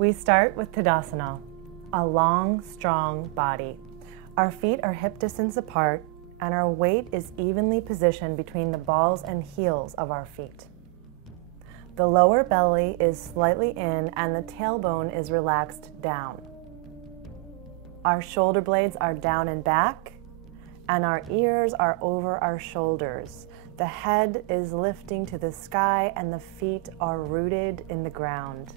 We start with Tadasana, a long, strong body. Our feet are hip distance apart and our weight is evenly positioned between the balls and heels of our feet. The lower belly is slightly in and the tailbone is relaxed down. Our shoulder blades are down and back, and our ears are over our shoulders. The head is lifting to the sky and the feet are rooted in the ground.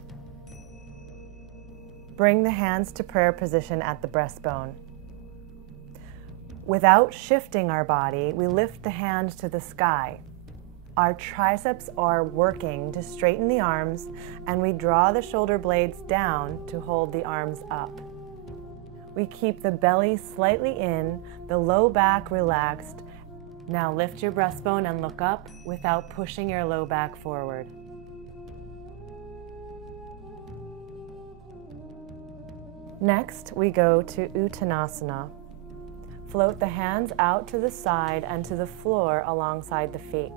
Bring the hands to prayer position at the breastbone. Without shifting our body, we lift the hands to the sky. Our triceps are working to straighten the arms, and we draw the shoulder blades down to hold the arms up. We keep the belly slightly in, the low back relaxed. Now lift your breastbone and look up without pushing your low back forward. Next, we go to Uttanasana. Float the hands out to the side and to the floor alongside the feet.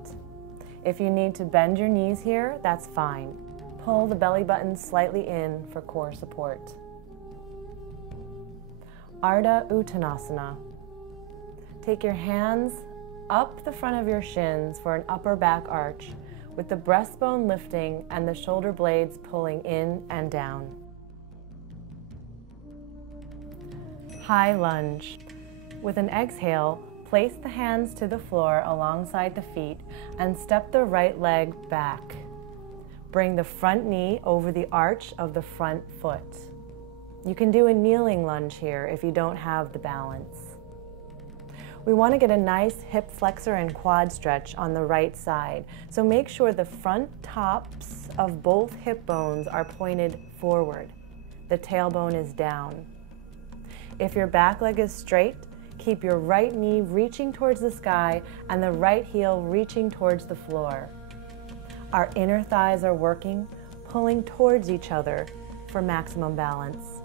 If you need to bend your knees here, that's fine. Pull the belly button slightly in for core support. Ardha Uttanasana. Take your hands up the front of your shins for an upper back arch, with the breastbone lifting and the shoulder blades pulling in and down. High lunge. With an exhale, place the hands to the floor alongside the feet and step the right leg back. Bring the front knee over the arch of the front foot. You can do a kneeling lunge here if you don't have the balance. We want to get a nice hip flexor and quad stretch on the right side, so make sure the front tops of both hip bones are pointed forward. The tailbone is down. If your back leg is straight, keep your right knee reaching towards the sky and the right heel reaching towards the floor. Our inner thighs are working, pulling towards each other for maximum balance.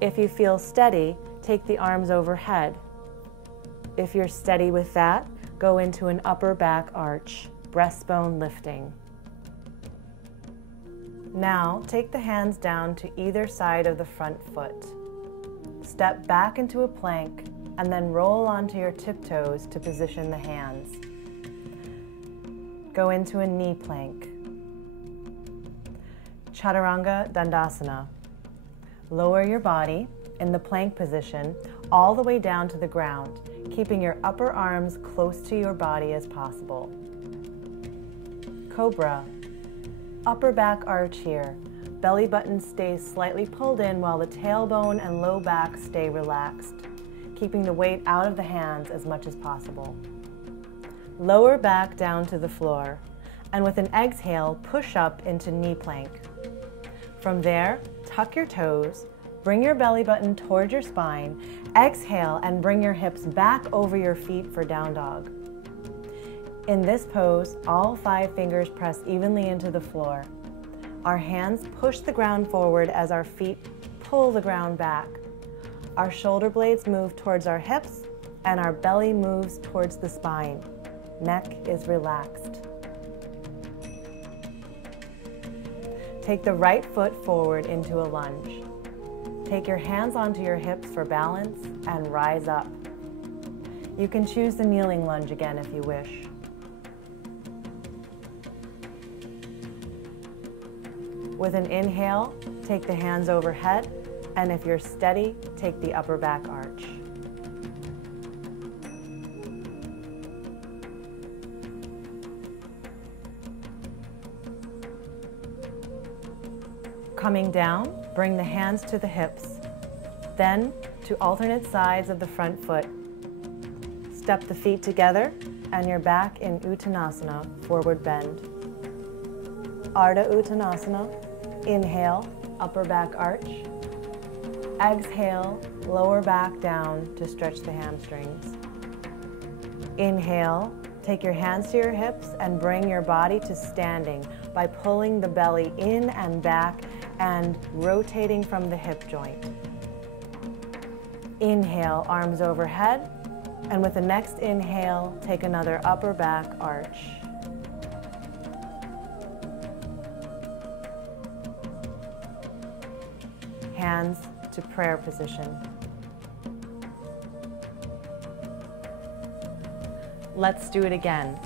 If you feel steady, take the arms overhead. If you're steady with that, go into an upper back arch, breastbone lifting. Now, take the hands down to either side of the front foot. Step back into a plank and then roll onto your tiptoes to position the hands. Go into a knee plank. Chaturanga Dandasana. Lower your body in the plank position all the way down to the ground, keeping your upper arms close to your body as possible. Cobra. Upper back arch here. Belly button stays slightly pulled in while the tailbone and low back stay relaxed, keeping the weight out of the hands as much as possible. Lower back down to the floor, and with an exhale, push up into knee plank. From there, tuck your toes, bring your belly button towards your spine, exhale and bring your hips back over your feet for down dog. In this pose, all 5 fingers press evenly into the floor. Our hands push the ground forward as our feet pull the ground back. Our shoulder blades move towards our hips and our belly moves towards the spine. Neck is relaxed. Take the right foot forward into a lunge. Take your hands onto your hips for balance and rise up. You can choose the kneeling lunge again if you wish. With an inhale, take the hands overhead, and if you're steady, take the upper back arch. Coming down, bring the hands to the hips, then to alternate sides of the front foot. Step the feet together and you're back in Uttanasana, forward bend. Ardha Uttanasana. Inhale, upper back arch. Exhale, lower back down to stretch the hamstrings. Inhale, take your hands to your hips and bring your body to standing by pulling the belly in and back and rotating from the hip joint. Inhale, arms overhead, and with the next inhale, take another upper back arch. hands to prayer position. Let's do it again.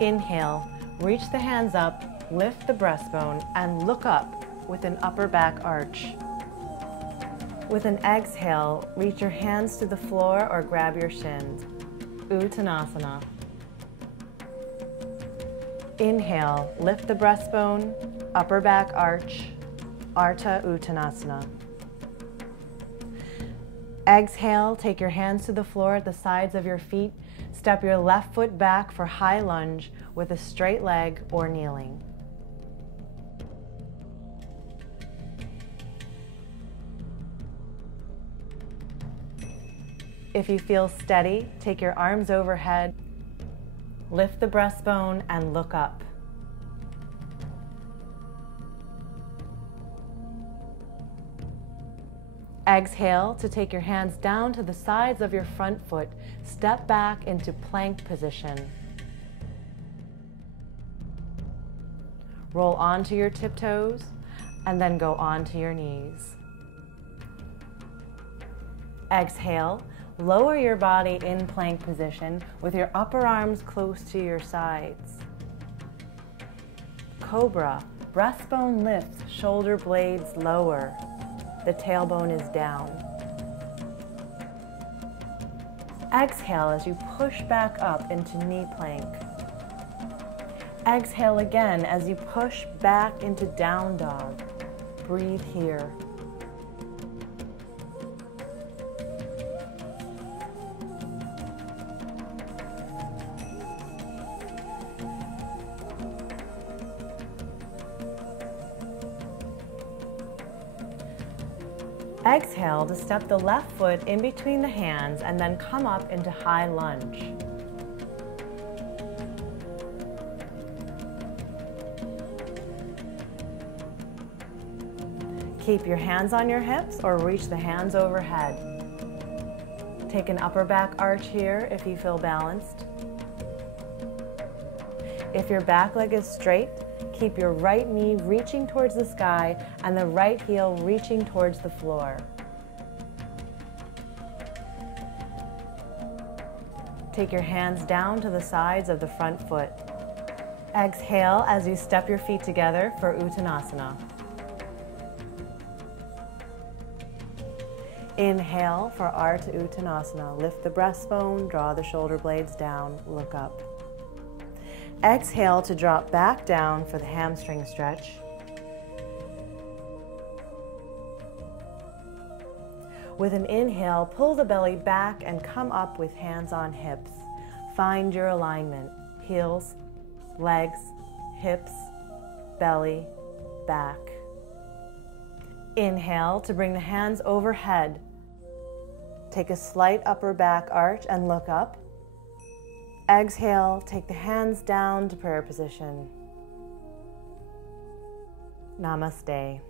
Inhale, reach the hands up, lift the breastbone, and look up with an upper back arch. With an exhale, reach your hands to the floor or grab your shins. Uttanasana. Inhale, lift the breastbone, upper back arch, Ardha Uttanasana. Exhale, take your hands to the floor at the sides of your feet. Step your left foot back for high lunge with a straight leg or kneeling. If you feel steady, take your arms overhead, lift the breastbone and look up. Exhale to take your hands down to the sides of your front foot. Step back into plank position. Roll onto your tiptoes and then go onto your knees. Exhale, lower your body in plank position with your upper arms close to your sides. Cobra, breastbone lifts, shoulder blades lower. The tailbone is down. Exhale as you push back up into knee plank. Exhale again as you push back into down dog. Breathe here. Exhale to step the left foot in between the hands and then come up into high lunge. Keep your hands on your hips or reach the hands overhead. Take an upper back arch here if you feel balanced. If your back leg is straight, keep your right knee reaching towards the sky and the right heel reaching towards the floor. Take your hands down to the sides of the front foot. Exhale as you step your feet together for Uttanasana. Inhale for Ardha Uttanasana. Lift the breastbone, draw the shoulder blades down, look up. Exhale to drop back down for the hamstring stretch. With an inhale, pull the belly back and come up with hands on hips. Find your alignment. Heels, legs, hips, belly, back. Inhale to bring the hands overhead. Take a slight upper back arch and look up. Exhale, take the hands down to prayer position. Namaste.